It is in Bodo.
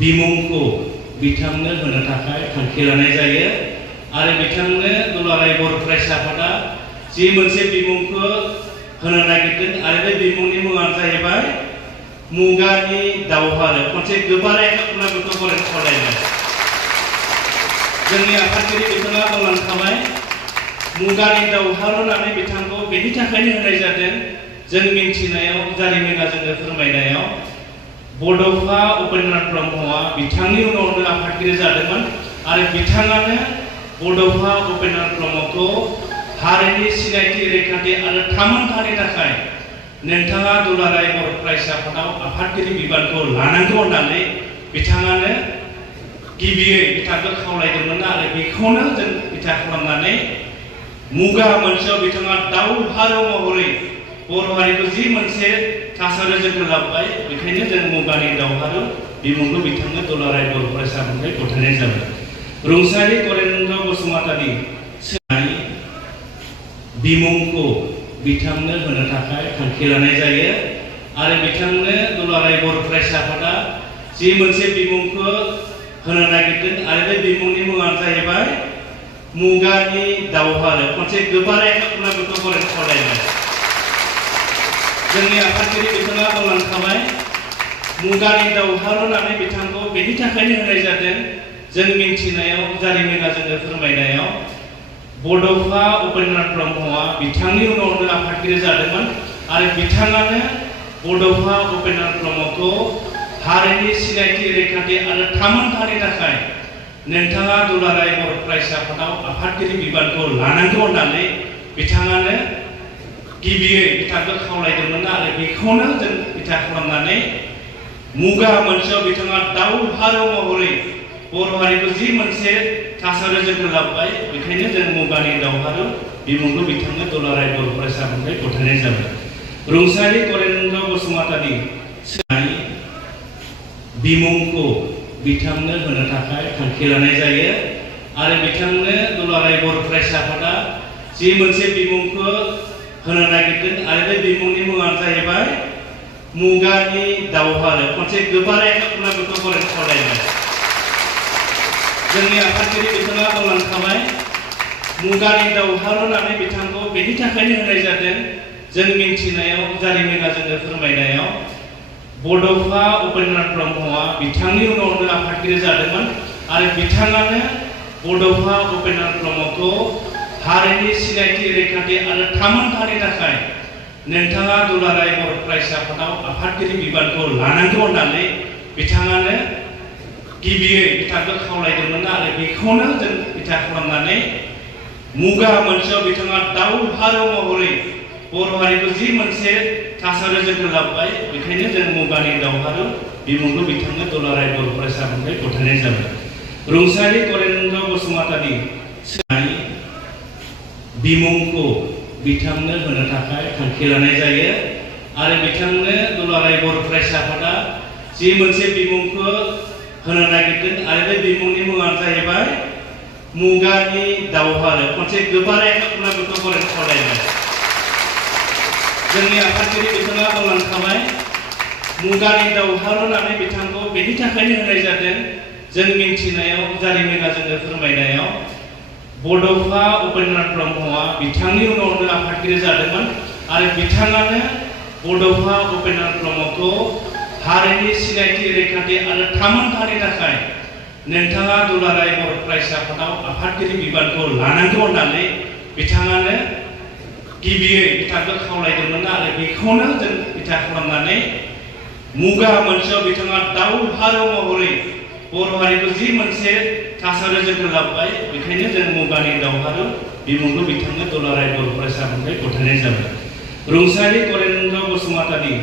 बिमुंखौ बिथांनो होनो थाखाय थांखि लानाय जायो आरो बिथांनो दुलाराय बर' फरायसा आफादा जि मोनसे बिमुंखौ होनो नागिरदों आरो बे बिमुंनि मुङानो जाहैबाय मुगानि दावहारु खनसे गोबारै खालामना बेखौ फरायनाय जोंनि आफादगिरि बिथाङा बुंलांखाबाय मुगानि दावहारु होननानै बिथांखौ बेनि थाखायनो होनाय जादों जों मिन्थिनायाव जारिमिना जोङो फोरमायनायाव बड'फा उपेन्द्रनाथ ब्रह्मआ बिथांनि उनावनो आफादगिरि जादोंमोन आरो बिथाङानो बड'फा उपेन्द्रनाथ ब्रह्मखौ हारिनि सिनायथि रैखाथि आरो थामोनथानि थाखाय नोंथाङा दुलाराय बर' फरायसा आफादाव आफादगिरि बिबानखौ लानांगौ होननानै बिथाङानो गिबियै बिथांखौ खावलायदोंमोन आरो बेखौनो जों बिथा खालामनानै मुगा मोनसेयाव बिथाङा दावहारु महरै बर' हारिखौ जि मोनसे थासारि जोङो लाबोबाय बेखायनो जों मुगानि दावहारु बिमुंखौ बिथांनो दुलाराय बर' फरायसा आफादनिफ्राय गथायनाय जाबाय। रुंसारि करेन्द्र बसुमतारी बिमुंखौ बिथांनो होनो थाखाय थांखि लानाय जायो आरो बिथांनो दुलाराय बर' फरायसा आफादा जि मोनसे बिमुंखौ होनो नागिरदों आरो बे बिमुंनि मुङानो जाहैबाय मुगानि दावहारु खनसे गोबारै खालामना बेखौ फरायनाय जोंनि आफादगिरि बिथाङा बुंलांखाबाय मुगानि दावहारु होननानै बिथांखौ बेनि थाखायनो होनाय जादों जों मिन्थिनायाव जारिमिना जोङो फोरमायनायाव बड'फा उपेन्द्रनाथ ब्रह्मआ बिथांनि उनावनो आफादगिरि जादोंमोन आरो बिथाङानो बड'फा उपेन्द्रनाथ ब्रह्मखौ हारिनि सिनायथि रैखाथि आरो थामोनथानि थाखाय नोंथाङा दुलाराय बर' फरायसा आफादाव आफादगिरि बिबानखौ लानांगौ होननानै बिथाङानो गिबियै बिथांखौ खावलायदोंमोन आरो बेखौनो जों बिथा खालामनानै मुगा मोनसेयाव बिथाङा दावहारु महरै बर' हारिखौ जि मोनसे थासारि जोङो लाबोबाय बेखायनो जों मुगानि दावहारु बिमुंखौ बिथांनो दुलाराय बर' फरायसा आफादनिफ्राय गथायनाय जाबाय। रुंसारि करेन्द्र बसुमतारी बिमुंखौ बिथांनो होनो थाखाय थांखि लानाय जायो आरो बिथांनो दुलाराय बर' फरायसा आफादा जि मोनसे बिमुंखौ होनो नागिरदों आरो बे बिमुंनि मुङानो जाहैबाय मुगानि दावहारु खनसे गोबारै खालामना बेखौ फरायनाय जोंनि आफादगिरि बिथाङा बुंलांखाबाय मुगानि दावहारु होननानै बिथांखौ बेनि थाखायनो होनाय जादों जों मिन्थिनायाव जारिमिना जोङो फोरमायनायाव बड'फा उपेन्द्रनाथ ब्रह्मआ बिथांनि उनावनो आफादगिरि जादोंमोन आरो बिथाङानो बड'फा उपेन्द्रनाथ ब्रह्मखौ हारिनि सिनायथि रैखाथि आरो थामोनथानि थाखाय नोंथाङा दुलाराय बर' फरायसा आफादाव आफादगिरि बिबानखौ लानांगौ होननानै बिथाङानो गिबियै बिथांखौ खावलायदोंमोन आरो बेखौनो जों बिथा खालामनानै मुगा मोनसेयाव बिथाङा दावहारु महरै बर' हारिखौ जि मोनसे थासारि जोङो लाबोबाय बेखायनो जों मुगानि दावहारु बिमुंखौ बिथांनो दुलाराय बर' फरायसा आफादनिफ्राय गथायनाय जाबाय। रुंसारि करेन्द्र बसुमतारी बिमुंखौ बिथांनो होनो थाखाय थांखि लानाय जायो आरो बिथांनो दुलाराय बर' फरायसा आफादा जि मोनसे बिमुंखौ होनो नागिरदों आरो बे बिमुंनि मुङानो जाहैबाय मुगानि दावहारु खनसे गोबारै खालामना बेखौ फरायनाय जोंनि आफादगिरि बिथाङा बुंलांखाबाय मुगानि दावहारु होननानै बिथांखौ बेनि थाखायनो होनाय जादों जों मिन्थिनायाव जारिमिना जोङो फोरमायनायाव बड'फा उपेन्द्रनाथ ब्रह्मआ बिथांनि उनावनो आफादगिरि जादोंमोन आरो बिथाङानो बड'फा उपेन्द्रनाथ ब्रह्मखौ हारिनि सिनायथि रैखाथि आरो थामोनथानि थाखाय नोंथाङा दुलाराय बर' फरायसा आफादाव आफादगिरि बिबानखौ लानांगौ होननानै बिथाङानो गिबियै बिथांखौ खावलायदोंमोन आरो बेखौनो जों बिथा खालामनानै मुगा मोनसेयाव बिथाङा दावहारु महरै बर' हारिखौ जि मोनसे थासारि जोङो लाबोबाय बेखायनो जों मुगानि दावहारु बिमुंखौ बिथांनो दुलाराय बर' फरायसा आफादनिफ्राय गथायनाय जाबाय। रुंसारि करेन्द्र बसुमतारी